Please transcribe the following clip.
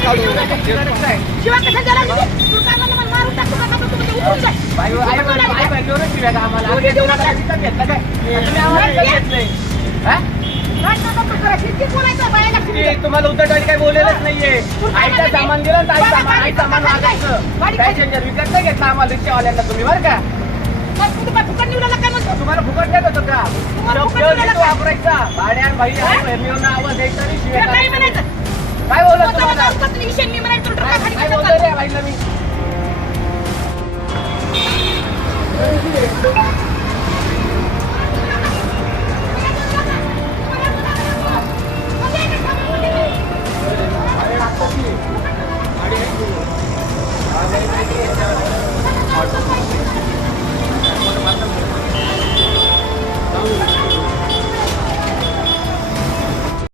शिवा कशा द्यायला लागली? तू काय म्हणलं मला मारून टाकतो का? तू म्हणजे उठून जाय. आई बहिणीवरच शिव्या का आम्हाला? तू देऊ नका. घेतलं काय? तुम्ही आम्हाला घेतलंय. हा? तुम्हाला उद्धटवाणी काही बोललेलंच नाहीये. आईचं सामान दिलं तर आई सामान मागायचं. काय चेंजर विकत नाही घेतला आम्हाला रिक्षावाल्यांना तुम्ही बरं का? तुम्हाला फुकट देत होतो का? वापरायचा भाड्या भाई आवाज द्यायचा आणि शिव्या करायच्या. काय बोलत तुम्हाला? काय बोलतोय रे बाईला मी?